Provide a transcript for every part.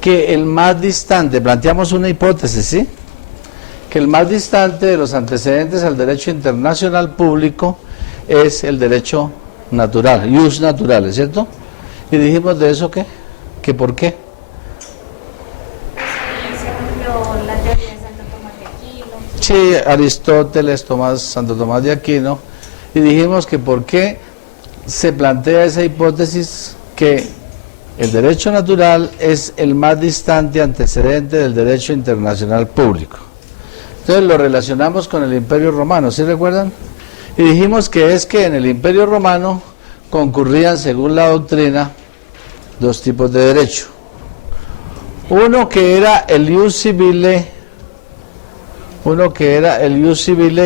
Que el más distante, planteamos una hipótesis, ¿sí? Que el más distante de los antecedentes al derecho internacional público es el derecho natural, ius naturales, ¿cierto? Y dijimos de eso que ¿por qué? La teoría de Santo Tomás de Aquino. Sí, Aristóteles, Santo Tomás de Aquino, y dijimos que por qué se plantea esa hipótesis que el derecho natural es el más distante antecedente del derecho internacional público. Entonces lo relacionamos con el Imperio Romano, ¿sí recuerdan? Y dijimos que es que en el Imperio Romano concurrían, según la doctrina, dos tipos de derecho. Uno que era el ius civile,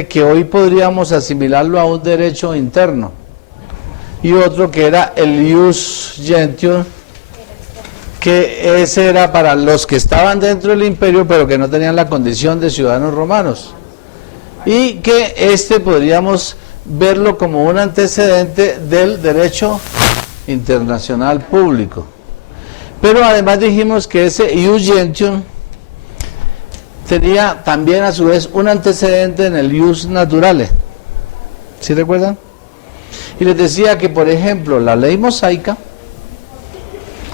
que hoy podríamos asimilarlo a un derecho interno, y otro que era el ius gentium, que ese era para los que estaban dentro del imperio pero que no tenían la condición de ciudadanos romanos, y que podríamos verlo como un antecedente del derecho internacional público. Pero además dijimos que ese ius gentium tenía también a su vez un antecedente en el ius naturale, ¿sí recuerdan? Y les decía que, por ejemplo, la ley mosaica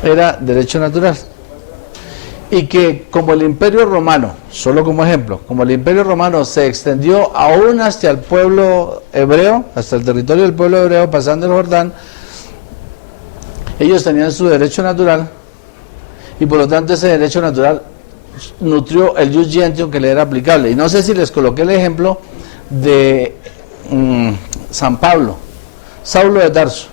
era derecho natural, y que como el Imperio Romano, solo como ejemplo, como el Imperio Romano se extendió aún hasta el pueblo hebreo, hasta el territorio del pueblo hebreo, pasando el Jordán, ellos tenían su derecho natural, y por lo tanto ese derecho natural nutrió el ius gentium que le era aplicable. Y no sé si les coloqué el ejemplo de San Pablo, Saulo de Tarso,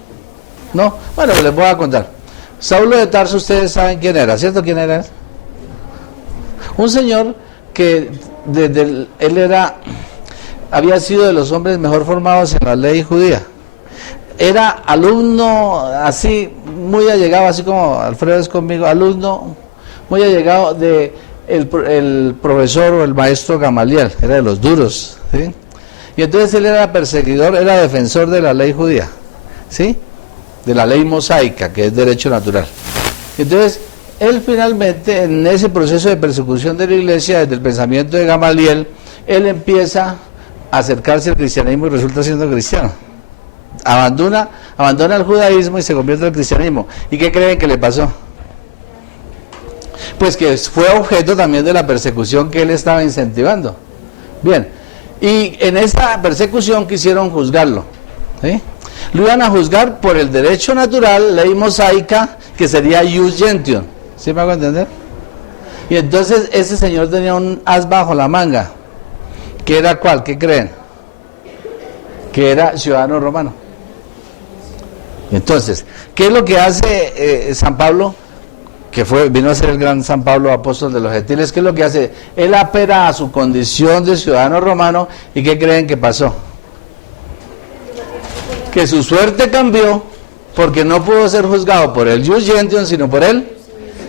¿no? Bueno, les voy a contar. Saulo de Tarso, ustedes saben quién era, ¿cierto? ¿Quién era? Un señor que había sido de los hombres mejor formados en la ley judía. Era alumno así, muy allegado, así como Alfredo es conmigo, alumno muy allegado de el profesor o el maestro Gamaliel, era de los duros, ¿sí? Y entonces él era perseguidor, era defensor de la ley judía, ¿sí? De la ley mosaica, que es derecho natural. Entonces, él finalmente, en ese proceso de persecución de la iglesia, desde el pensamiento de Gamaliel, él empieza a acercarse al cristianismo y resulta siendo cristiano. Abandona el judaísmo y se convierte al cristianismo. ¿Y qué creen que le pasó? Pues que fue objeto también de la persecución que él estaba incentivando. Bien, y en esa persecución quisieron juzgarlo, ¿sí? Lo iban a juzgar por el derecho natural, ley mosaica, que sería ius gentium. ¿Sí me hago entender? Y entonces ese señor tenía un as bajo la manga. ¿Que era cuál? ¿Qué creen? Que era ciudadano romano. Entonces, ¿qué es lo que hace San Pablo? Que vino a ser el gran San Pablo, apóstol de los gentiles. ¿Qué es lo que hace? Él apela a su condición de ciudadano romano. ¿Y qué creen que pasó? Que su suerte cambió, porque no pudo ser juzgado por el ius gentium, sino por el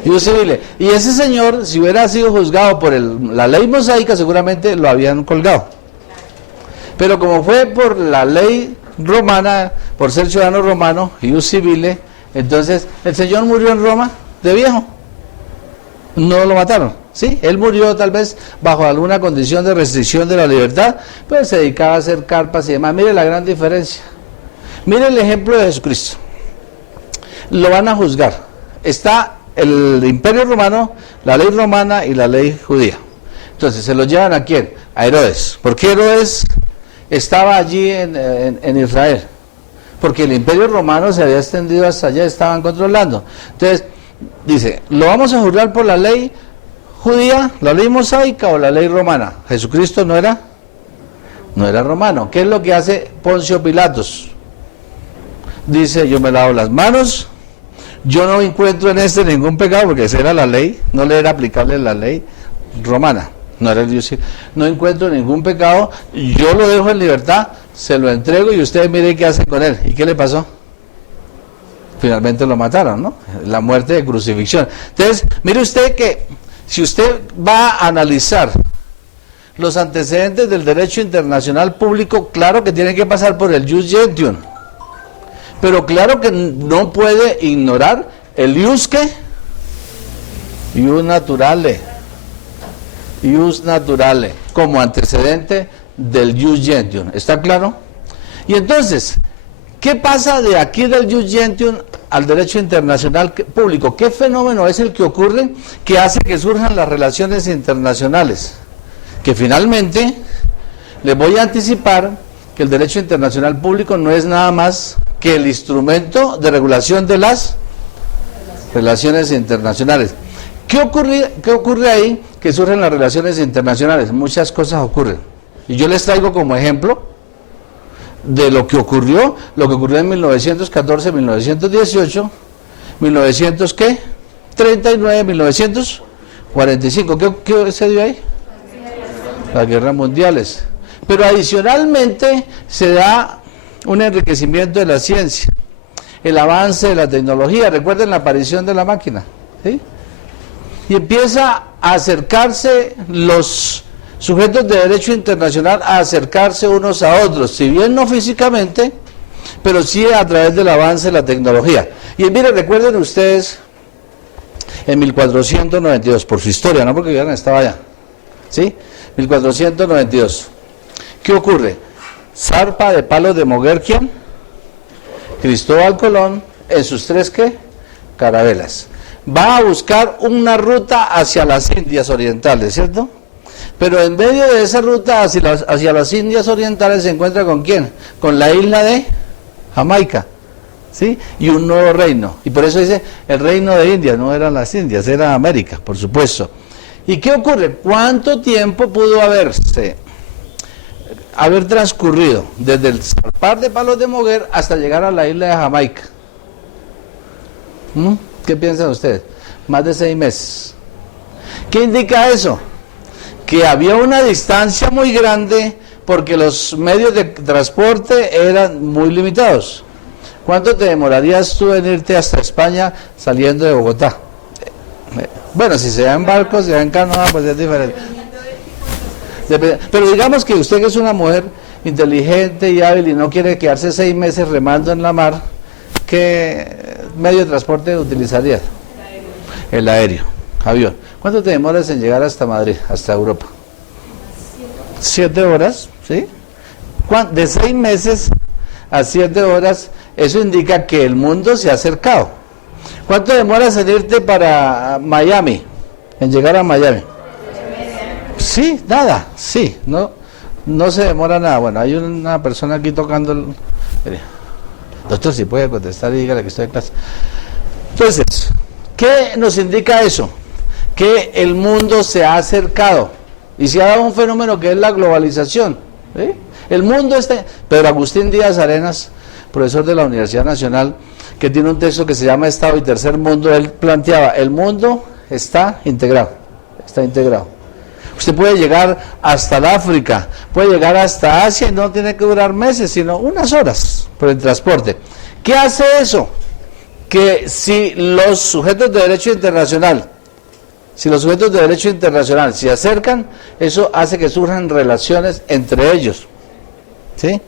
ius civile. Y ese señor, si hubiera sido juzgado por la ley mosaica, seguramente lo habían colgado. Pero como fue por la ley romana, por ser ciudadano romano, ius civile, entonces el señor murió en Roma de viejo. No lo mataron, ¿sí? Él murió tal vez bajo alguna condición de restricción de la libertad, pues se dedicaba a hacer carpas y demás. Mire la gran diferencia. Mire el ejemplo de Jesucristo. Lo van a juzgar. Está el Imperio Romano, la ley romana y la ley judía. Entonces, ¿se lo llevan a quién? A Herodes. ¿Por qué Herodes estaba allí en Israel? Porque el Imperio Romano se había extendido hasta allá, estaban controlando. Entonces, dice, ¿lo vamos a juzgar por la ley judía, la ley mosaica o la ley romana? Jesucristo no era No era romano. ¿Qué es lo que hace Poncio Pilatos? Dice, yo me lavo las manos, yo no encuentro en este ningún pecado, porque esa era la ley, no le era aplicable la ley romana, no era el Dios, no encuentro ningún pecado, yo lo dejo en libertad, se lo entrego y ustedes miren qué hacen con él. ¿Y qué le pasó? Finalmente lo mataron, ¿no? La muerte de crucifixión. Entonces, mire usted que si usted va a analizar los antecedentes del derecho internacional público, claro que tiene que pasar por el jus gentium, pero claro que no puede ignorar el ius ¿qué? Ius naturale, como antecedente del jus gentium. ¿Está claro? Y entonces, ¿qué pasa de aquí del jus gentium al derecho internacional público? ¿Qué fenómeno es el que ocurre que hace que surjan las relaciones internacionales? Que finalmente, les voy a anticipar que el derecho internacional público no es nada más que el instrumento de regulación de las relaciones internacionales. ¿Qué ocurre ahí que surgen las relaciones internacionales? Muchas cosas ocurren. Y yo les traigo como ejemplo de lo que ocurrió en 1914, 1918, 1939, 1945. ¿Qué se dio ahí? Las guerras mundiales. Pero adicionalmente se da un enriquecimiento de la ciencia, el avance de la tecnología. Recuerden la aparición de la máquina, ¿sí? Y empieza a acercarse los sujetos de derecho internacional, a acercarse unos a otros, si bien no físicamente, pero sí a través del avance de la tecnología. Y miren, recuerden ustedes en 1492, por su historia, no porque hubieran estado allá, ¿sí? 1492. ¿Qué ocurre? Zarpa de Palos de Moguer, Cristóbal Colón, en sus tres ¿qué? Carabelas. Va a buscar una ruta hacia las Indias Orientales, ¿cierto? Pero en medio de esa ruta hacia las Indias Orientales se encuentra ¿con quién? Con la isla de Jamaica, ¿sí? Y un nuevo reino. Y por eso dice el reino de Indias, no eran las Indias, era América, por supuesto. ¿Y qué ocurre? ¿Cuánto tiempo pudo haber transcurrido desde el zarpar de Palos de Moguer hasta llegar a la isla de Jamaica? ¿Qué piensan ustedes? Más de 6 meses. ¿Qué indica eso? Que había una distancia muy grande porque los medios de transporte eran muy limitados. ¿Cuánto te demorarías tú en irte hasta España saliendo de Bogotá? Bueno, si se da en barcos, se da en canoa, pues es diferente. Pero digamos que usted, que es una mujer inteligente y hábil y no quiere quedarse 6 meses remando en la mar, ¿qué medio de transporte utilizaría? El aéreo, avión. ¿Cuánto te demoras en llegar hasta Madrid, hasta Europa? 7 horas, ¿sí? De 6 meses a 7 horas, eso indica que el mundo se ha acercado. ¿Cuánto demoras en irte para Miami, en llegar a Miami? Sí, nada, sí, no se demora nada. Bueno, hay una persona aquí tocando el... Doctor, si puede contestar y dígale que estoy en clase. Entonces, ¿qué nos indica eso? Que el mundo se ha acercado y se ha dado un fenómeno que es la globalización, ¿sí? El mundo está... Pedro Agustín Díaz Arenas, profesor de la Universidad Nacional, que tiene un texto que se llama Estado y Tercer Mundo, él planteaba, el mundo está integrado. Usted puede llegar hasta el África, puede llegar hasta Asia y no tiene que durar meses, sino unas horas por el transporte. ¿Qué hace eso? Que si los sujetos de derecho internacional se acercan, eso hace que surjan relaciones entre ellos, ¿sí?